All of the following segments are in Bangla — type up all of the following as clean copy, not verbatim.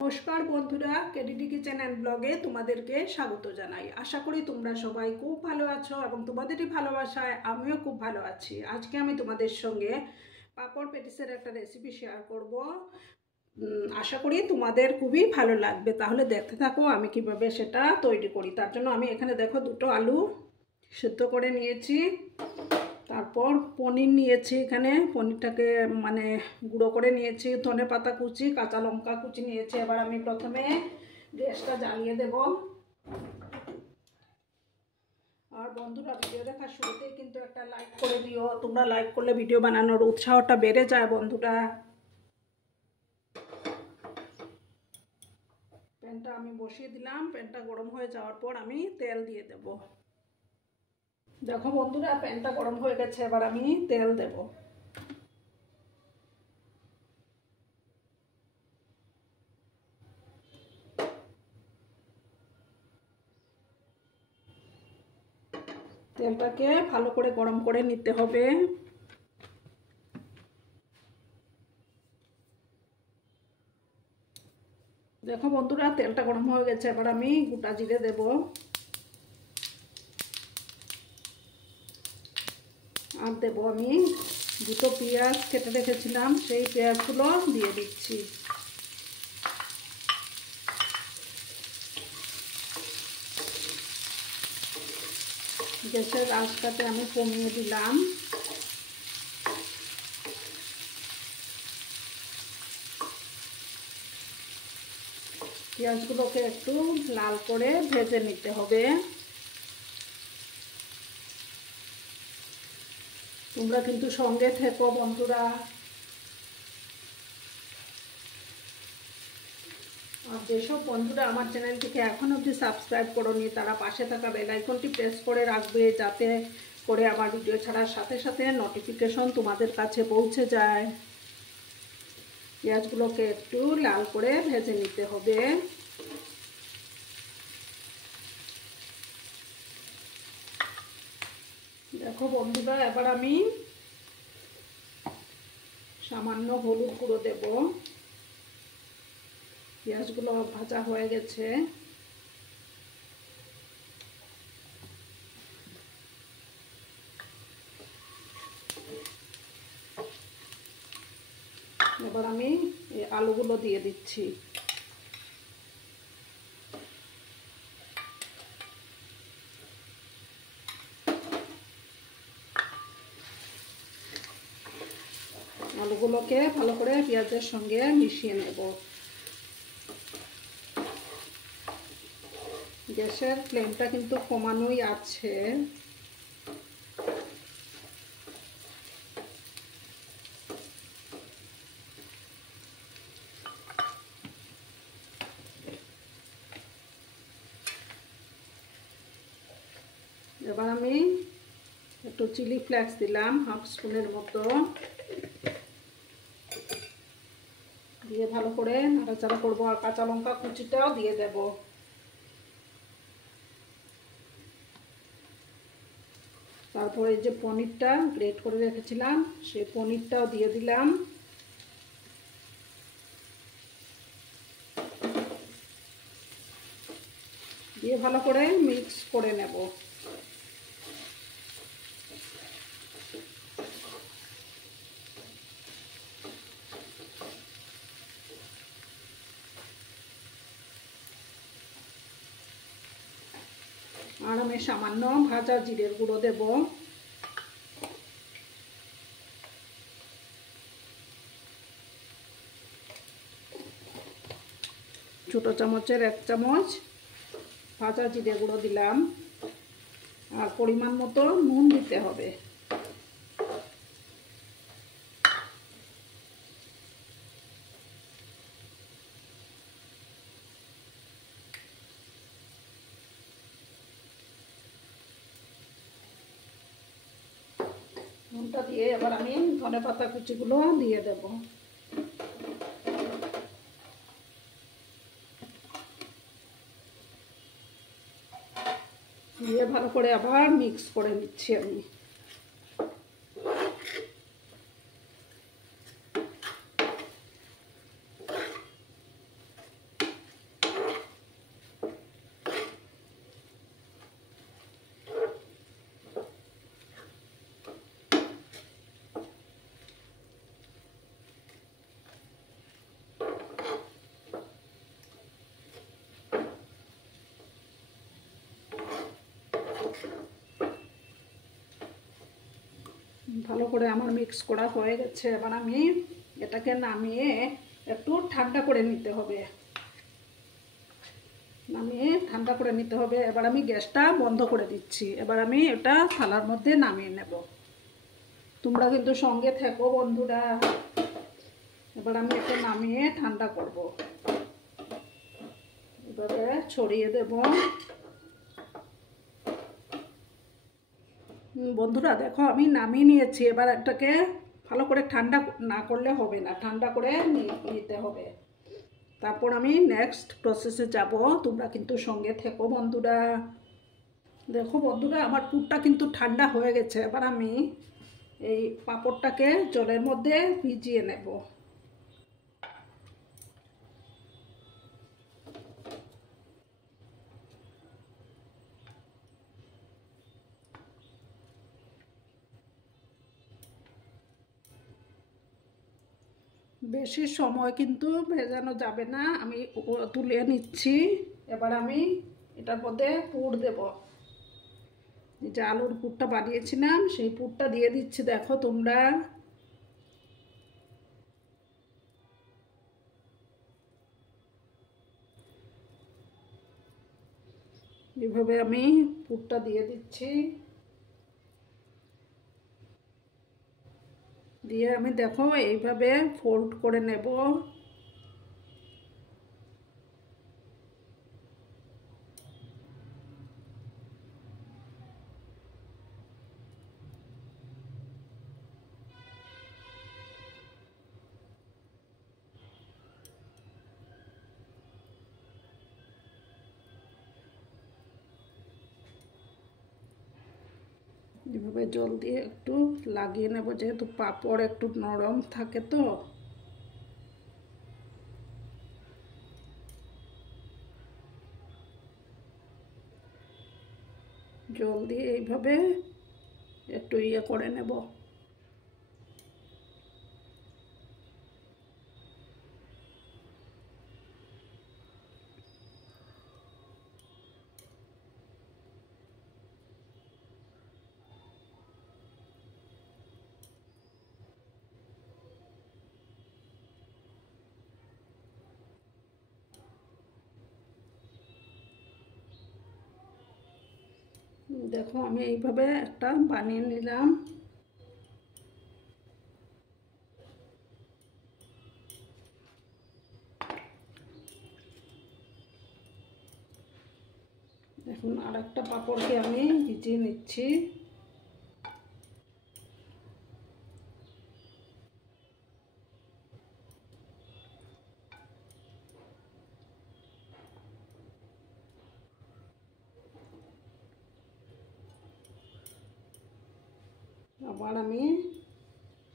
নমস্কার বন্ধুরা, কেডিডি কিচেন অ্যান্ড ব্লগে তোমাদেরকে স্বাগত জানাই। আশা করি তোমরা সবাই খুব ভালো আছো এবং তোমাদেরই ভালোবাসায় আমিও খুব ভালো আছি। আজকে আমি তোমাদের সঙ্গে পাঁপড় পেটিসের একটা রেসিপি শেয়ার করব। আশা করি তোমাদের খুবই ভালো লাগবে। তাহলে দেখতে থাকো আমি কিভাবে সেটা তৈরি করি। তার জন্য আমি এখানে দেখো দুটো আলু সেদ্ধ করে নিয়েছি। তারপর পনির নিয়েছি, এখানে পনিরটাকে গুঁড়ো করে নিয়েছি। ধনে পাতা কুচি, কাঁচা লঙ্কা কুচি নিয়েছি। এবার আমি প্রথমে গ্যাসটা জ্বালিয়ে দেব। আর বন্ধুরা, ভিডিও দেখার শুরুতেই কিন্তু একটা লাইক করে দিও। তোমরা লাইক করলে ভিডিও বানানোর উৎসাহটা বেড়ে যায় বন্ধুরা। প্যানটা আমি বসিয়ে দিলাম। প্যানটা গরম হয়ে যাওয়ার পর আমি তেল দিয়ে দেব। দেখো বন্ধুরা, প্যানটা গরম হয়ে গেছে। এবার আমি তেল দেব। তেলটাকে ভালো করে গরম করে নিতে হবে। দেখো বন্ধুরা, তেলটা গরম হয়ে গেছে। এবার আমি গোটা জিরে দেব। আর দেব আমি দুটো পেঁয়াজ কেটে রেখেছিলাম, সেই পেঁয়াজগুলো দিয়ে দিচ্ছি। গ্যাসের আঁচটাকে আমি কমিয়ে দিলাম। পেঁয়াজগুলোকে একটু লাল করে ভেজে নিতে হবে। তোমরা কিন্তু সঙ্গে থেকো বন্ধুরা। আর যেসব বন্ধুরা আমার চ্যানেলটিকে এখন অবধি সাবস্ক্রাইব করোনি, তারা পাশে থাকা বেল আইকনটি প্রেস করে রাখবে, যাতে করে আমার ভিডিও ছাড়ার সাথে সাথে নোটিফিকেশন তোমাদের কাছে পৌঁছে যায়। পেঁয়াজগুলোকে একটু লাল করে ভেজে নিতে হবে। দেখো বন্ধুরা, এবার আমি সামান্য হলুদ গুঁড়ো দেব। পেঁয়াজগুলো ভাজা হয়ে গেছে। এবার আমি এই আলুগুলো দিয়ে দিচ্ছি। আলুগুলোকে ভালো করে পেঁয়াজের সঙ্গে মিশিয়ে নেব। গ্যাসের ফ্লেমটা কিন্তু কমানোই আছে। এবার আমি একটু চিলি ফ্লেক্স দিলাম, হাফ স্পুনের মতো, দিয়ে ভালো করে নাড়াচাড়া করবো। আর কাঁচা লঙ্কা কুচিটাও দিয়ে দেব। তারপরে যে পনিরটা গ্রেট করে রেখেছিলাম, সেই পনিরটাও দিয়ে দিলাম। দিয়ে ভালো করে মিক্স করে নেব। আর আমি সামান্য ভাজা জিরের গুঁড়ো দেব। ছোটো চামচের 1 চামচ ভাজা জিরে গুঁড়ো দিলাম। আর পরিমাণ মতো নুন দিতে হবে। নুনটা দিয়ে এবার আমি ধনে পাতা কুচিগুলো দিয়ে দেব। দিয়ে ভালো করে আবার মিক্স করে নিচ্ছি আমি। ভালো করে আমার মিক্স করা হয়ে গেছে। এবার আমি এটাকে নামিয়ে একটু ঠান্ডা করে নিতে হবে, নামিয়ে ঠান্ডা করে নিতে হবে। এবার আমি গ্যাসটা বন্ধ করে দিচ্ছি। এবার আমি এটা থালার মধ্যে নামিয়ে নেব। তোমরা কিন্তু সঙ্গে থেকো বন্ধুরা। এবার আমি এটা নামিয়ে ঠান্ডা করব। এবারে ছড়িয়ে দেব। বন্ধুরা দেখো আমি নামিয়ে নিয়েছি। এবার এটাকে ভালো করে ঠান্ডা না করলে হবে না, ঠান্ডা করে নিতে হবে। তারপর আমি নেক্সট প্রসেসে যাব। তোমরা কিন্তু সঙ্গে থেকো বন্ধুরা। দেখো বন্ধুরা আমার পুরটা কিন্তু ঠান্ডা হয়ে গেছে। এবার আমি এই পাঁপড়টাকে জলের মধ্যে ভিজিয়ে নেব। বেশি সময় কিন্তু ভেজানো যাবে না। আমি তুলে নিচ্ছি। এবার আমি এটার মধ্যে পুর দেব। যে আলুর পুরটা বানিয়েছিলাম সেই পুরটা দিয়ে দিচ্ছি। দেখো তোমরা এইভাবে আমি পুরটা দিয়ে দিচ্ছি। দিয়ে আমি দেখো এইভাবে ফোল্ড করে নেব। এভাবে জল দিয়ে একটু লাগিয়ে নেব, যেহেতু পাঁপড় একটু নরম থাকে তো। জল দিয়ে এইভাবে একটু ইয়ে করে নেব। দেখো আমি এইভাবে একটা বানিয়ে নিলাম। এখন আর একটা পাঁপড়কে আমি ভিজিয়ে নিচ্ছি। আবার আমি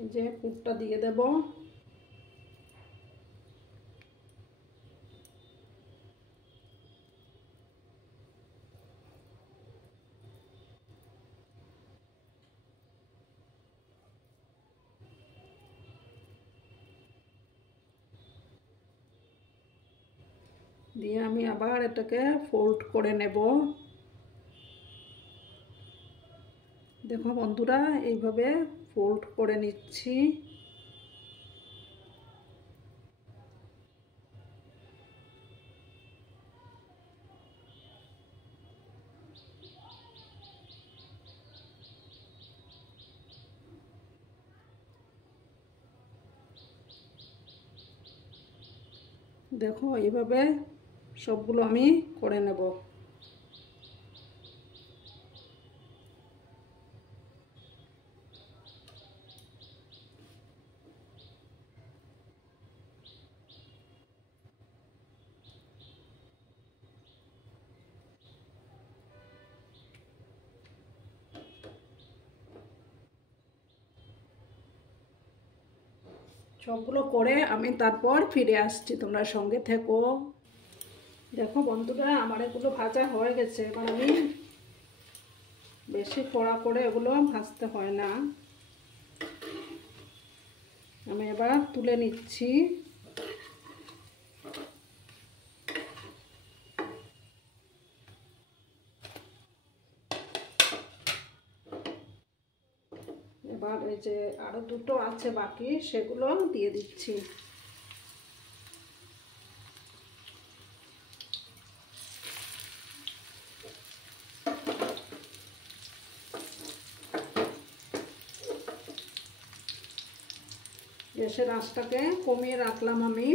এই যে পুরটা দিয়ে দেব। দিয়ে আমি আবার এটাকে ফোল্ড করে নেব। দেখো বন্ধুরা এইভাবে ফোল্ড করে নিচ্ছি। দেখো এইভাবে সবগুলো আমি করে নেব। সবগুলো করে আমি তারপর ফিরে আসছি, তোমরা সঙ্গে থেকো। দেখো বন্ধুরা আমার এগুলো ভাজা হয়ে গেছে। এবার আমি বেশি কড়া করে এগুলো ভাজতে হয় না। আমি এবার তুলে নিচ্ছি। এবার এই যে আরও দুটো আছে বাকি, সেগুলো দিয়ে দিচ্ছি। গ্যাসের আঁচটাকে কমিয়ে রাখলাম আমি।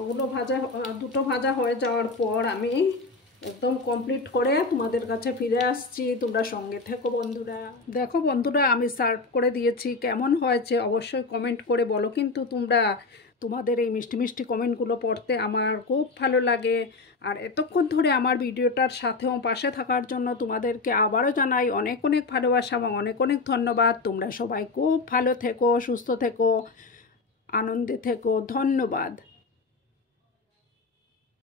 ওগুলো ভাজা, দুটো ভাজা হয়ে যাওয়ার পর আমি একদম কমপ্লিট করে তোমাদের কাছে ফিরে আসছি। তোমরা সঙ্গে থেকো বন্ধুরা। দেখো বন্ধুরা, আমি সার্ভ করে দিয়েছি। কেমন হয়েছে অবশ্যই কমেন্ট করে বলো কিন্তু তোমরা। তোমাদের এই মিষ্টি মিষ্টি কমেন্টগুলো পড়তে আমার খুব ভালো লাগে। আর এতক্ষণ ধরে আমার ভিডিওটার সাথেও পাশে থাকার জন্য তোমাদেরকে আবারও জানাই অনেক অনেক ভালোবাসা এবং অনেক অনেক ধন্যবাদ। তোমরা সবাই খুব ভালো থেকো, সুস্থ থেকো, আনন্দে থেকো। ধন্যবাদ।